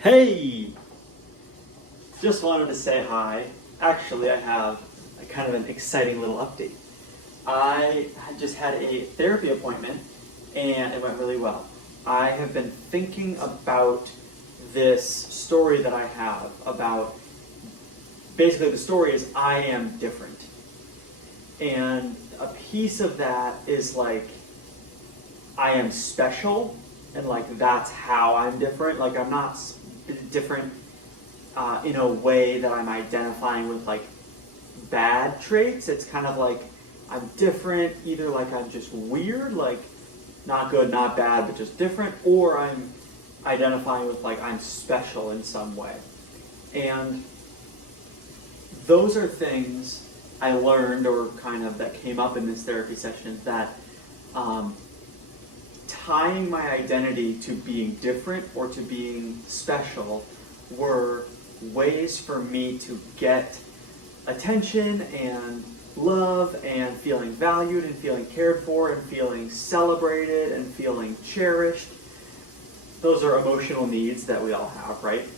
Hey! Just wanted to say hi. Actually, I have a kind of an exciting little update. I just had a therapy appointment and it went really well. I have been thinking about this story that I have about, basically the story is I am different. And a piece of that is like, I am special, and like that's how I'm different. Like I'm not different in a way that I'm identifying with like bad traits. It's kind of like I'm different, either like I'm just weird, like not good, not bad, but just different, or I'm identifying with like I'm special in some way. And those are things I learned, or kind of that came up in this therapy session, that tying my identity to being different or to being special were ways for me to get attention and love and feeling valued and feeling cared for and feeling celebrated and feeling cherished. Those are emotional needs that we all have, right?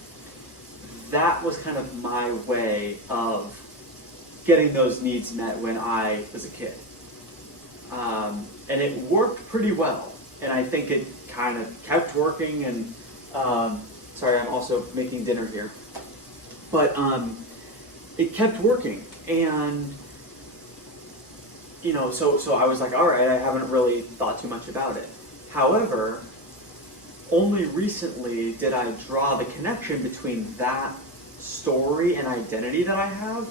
That was kind of my way of getting those needs met when I was a kid. And it worked pretty well. And I think it kind of kept working, and sorry, I'm also making dinner here. But it kept working, and so I was like, all right, I haven't really thought too much about it. However, only recently did I draw the connection between that story and identity that I have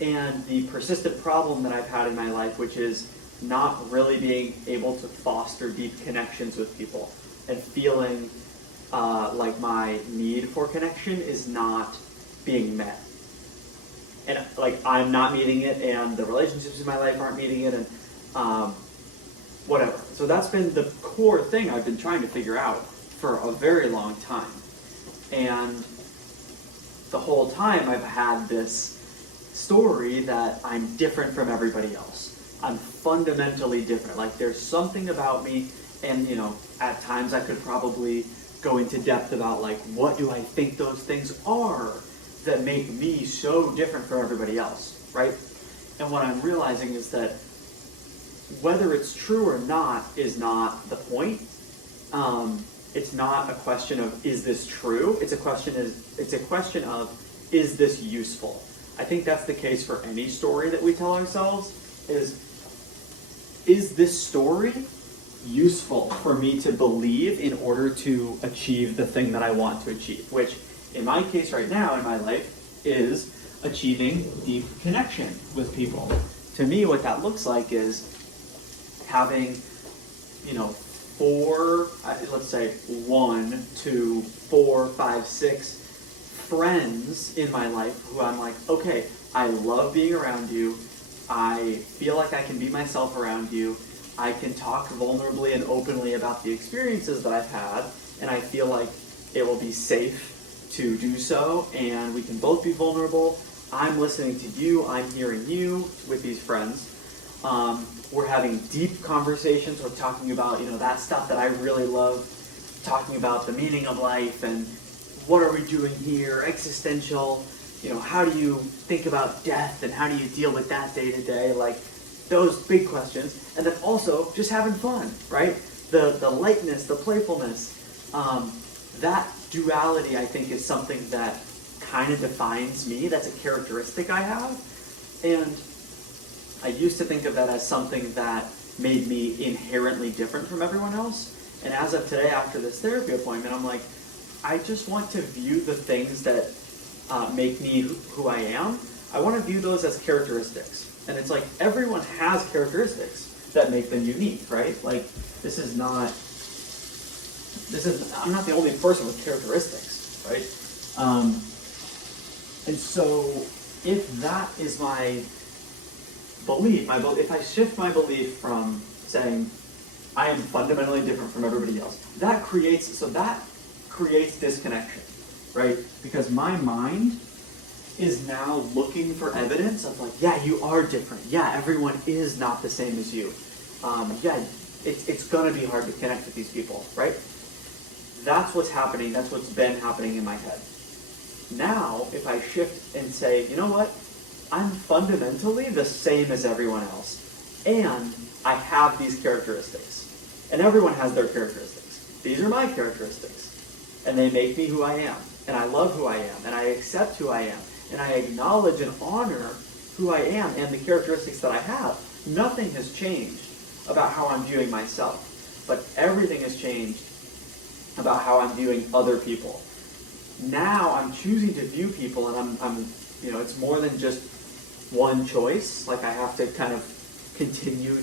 and the persistent problem that I've had in my life, which is not really being able to foster deep connections with people and feeling like my need for connection is not being met. And like I'm not meeting it, and the relationships in my life aren't meeting it, and whatever. So that's been the core thing I've been trying to figure out for a very long time. And the whole time I've had this story that I'm different from everybody else. I'm fundamentally different. Like there's something about me, and at times I could probably go into depth about like what do I think those things are that make me so different from everybody else, right? And what I'm realizing is that whether it's true or not is not the point. It's not a question of is this true? It's a question of is this useful? I think that's the case for any story that we tell ourselves. Is this story useful for me to believe in order to achieve the thing that I want to achieve? Which, in my case right now in my life, is achieving deep connection with people. To me, what that looks like is having, let's say 1, 2, 4, 5, 6 friends in my life who I'm like, okay, I love being around you. I feel like I can be myself around you. I can talk vulnerably and openly about the experiences that I've had, and I feel like it will be safe to do so, and we can both be vulnerable. I'm listening to you, I'm hearing you with these friends. We're having deep conversations. We're talking about, that stuff that I really love, talking about the meaning of life and what are we doing here, existential. How do you think about death and how do you deal with that day to day? Like those big questions. And then also just having fun, right? The lightness, the playfulness. That duality, I think, is something that kind of defines me. That's a characteristic I have. And I used to think of that as something that made me inherently different from everyone else. And as of today, after this therapy appointment, I'm like, I just want to view the things that make me who I am. I want to view those as characteristics. And it's like everyone has characteristics that make them unique, right? Like I'm not the only person with characteristics, right? And so if that is my belief, if I shift my belief from saying I am fundamentally different from everybody else, that creates disconnection. Right? Because my mind is now looking for evidence of like, yeah, you are different. Yeah, everyone is not the same as you. It's going to be hard to connect with these people, right? That's what's happening. That's what's been happening in my head. Now, if I shift and say, you know what? I'm fundamentally the same as everyone else. And I have these characteristics. And everyone has their characteristics. These are my characteristics. And they make me who I am. And I love who I am. And I accept who I am. And I acknowledge and honor who I am and the characteristics that I have. Nothing has changed about how I'm viewing myself. But everything has changed about how I'm viewing other people. Now I'm choosing to view people, and I'm it's more than just one choice. Like, I have to kind of continue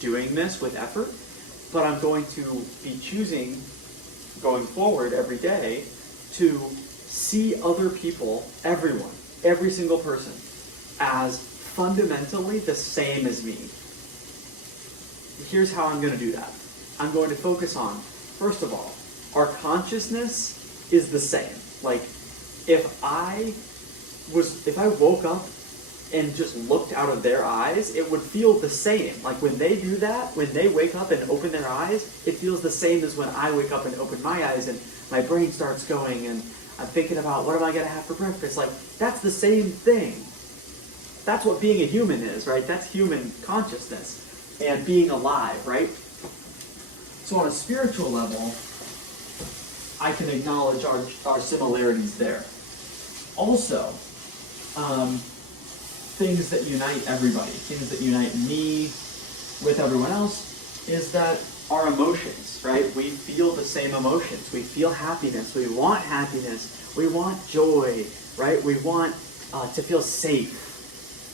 doing this with effort, but I'm going to be choosing, going forward every day, to see other people, everyone, every single person, as fundamentally the same as me. Here's how I'm going to do that. I'm going to focus on, first of all, our consciousness is the same. Like, if I woke up and just looked out of their eyes, it would feel the same. Like, when they do that, when they wake up and open their eyes, it feels the same as when I wake up and open my eyes and my brain starts going and I'm thinking about, what am I going to have for breakfast? Like, that's the same thing. That's what being a human is, right? That's human consciousness and being alive, right? So on a spiritual level, I can acknowledge our similarities there. Also, things that unite everybody, things that unite me with everyone else, is that our emotions, right? We feel the same emotions. We feel happiness. We want happiness. We want joy, right? We want to feel safe.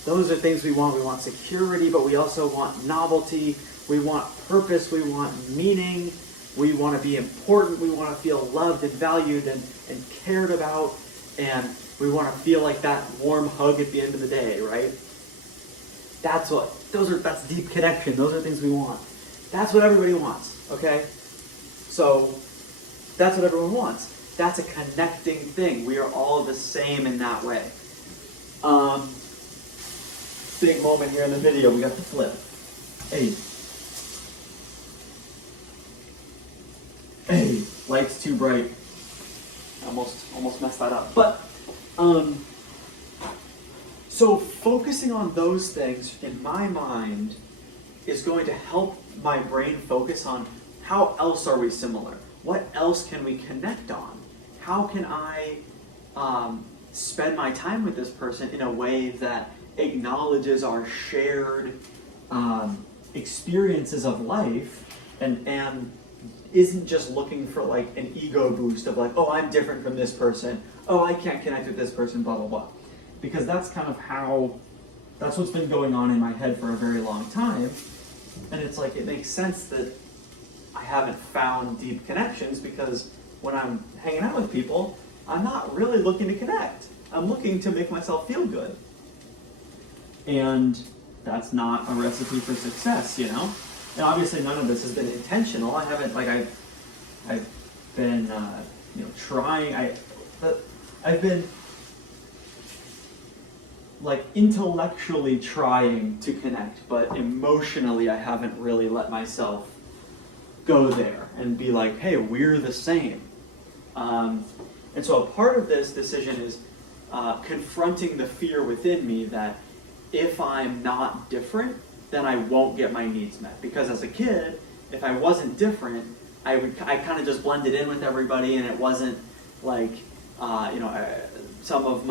Those are things we want. We want security, but we also want novelty. We want purpose. We want meaning. We want to be important. We want to feel loved and valued and cared about. And we want to feel like that warm hug at the end of the day, right? That's deep connection. Those are things we want. That's what everybody wants, okay? So that's what everyone wants. That's a connecting thing. We are all the same in that way. Big moment here in the video. We got the flip. Hey, light's too bright. Almost messed that up. But so focusing on those things in my mind is going to help my brain focus on how else are we similar? What else can we connect on? How can I spend my time with this person in a way that acknowledges our shared experiences of life and isn't just looking for like an ego boost of like, oh, I'm different from this person. Oh, I can't connect with this person, blah, blah, blah. Because that's kind of that's what's been going on in my head for a very long time. And it's like, it makes sense that I haven't found deep connections because when I'm hanging out with people, I'm not really looking to connect. I'm looking to make myself feel good. And that's not a recipe for success, you know? And obviously none of this has been intentional. I haven't, like, I've been, trying, I've been, like, intellectually trying to connect, but emotionally I haven't really let myself go there and be like, hey, we're the same. And so a part of this decision is confronting the fear within me that if I'm not different, then I won't get my needs met. Because as a kid, if I wasn't different, I kind of just blended in with everybody, and it wasn't like, some of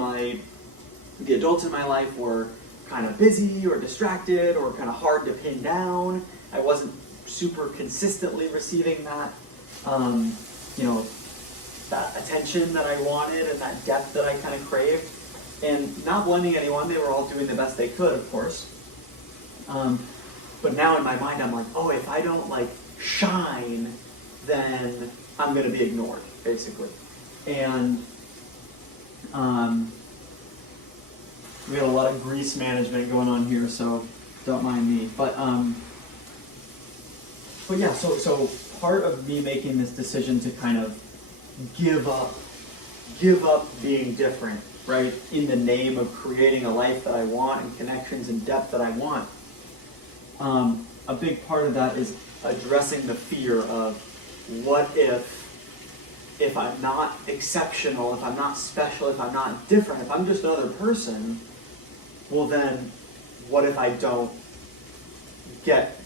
the adults in my life were kind of busy or distracted or kind of hard to pin down. I wasn't super consistently receiving that, that attention that I wanted and that depth that I kind of craved. And not blaming anyone, they were all doing the best they could, of course. But now in my mind, I'm like, oh, if I don't like shine, then I'm going to be ignored, basically. And we got a lot of grease management going on here, so don't mind me. But yeah, so part of me making this decision to kind of give up being different, right, in the name of creating a life that I want and connections and depth that I want. A big part of that is addressing the fear of what if if I'm not exceptional, if I'm not special, if I'm not different, if I'm just another person, well then, what if I don't get,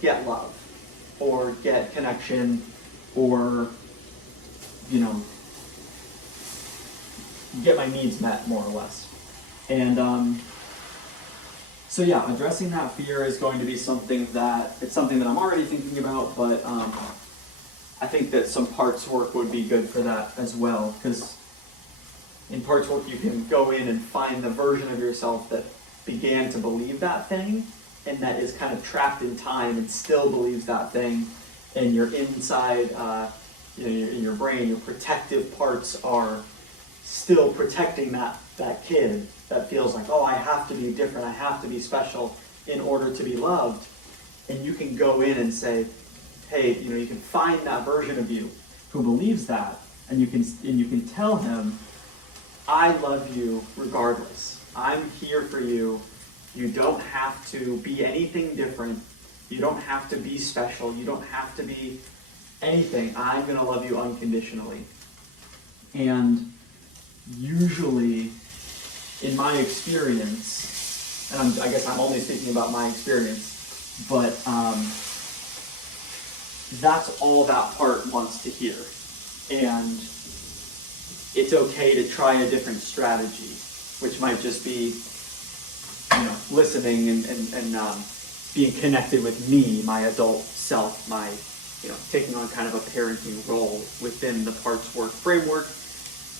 get love, or get connection, or, get my needs met, more or less. And so yeah, addressing that fear is going to be something that I'm already thinking about, but I think that some parts work would be good for that as well, because in parts work you can go in and find the version of yourself that began to believe that thing, and that is kind of trapped in time and still believes that thing, and your inside, in your brain, your protective parts are still protecting that kid that feels like, oh, I have to be different, I have to be special in order to be loved. And you can go in and say, hey, you can find that version of you who believes that, and you can tell him, I love you regardless. I'm here for you. You don't have to be anything different. You don't have to be special. You don't have to be anything. I'm going to love you unconditionally. And usually, in my experience, and I guess I'm only speaking about my experience, but that's all that part wants to hear. And it's okay to try a different strategy, which might just be, listening and being connected with me, my adult self, my, taking on kind of a parenting role within the parts work framework.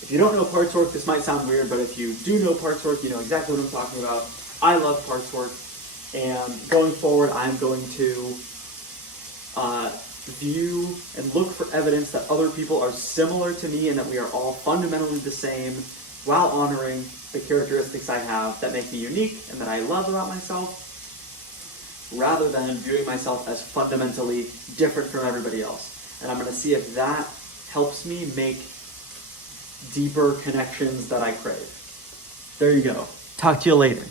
If you don't know parts work, this might sound weird, but if you do know parts work, you know exactly what I'm talking about. I love parts work, and going forward, I'm going to view and look for evidence that other people are similar to me and that we are all fundamentally the same, while honoring the characteristics I have that make me unique and that I love about myself, rather than viewing myself as fundamentally different from everybody else. And I'm going to see if that helps me make deeper connections that I crave. There you go. Talk to you later.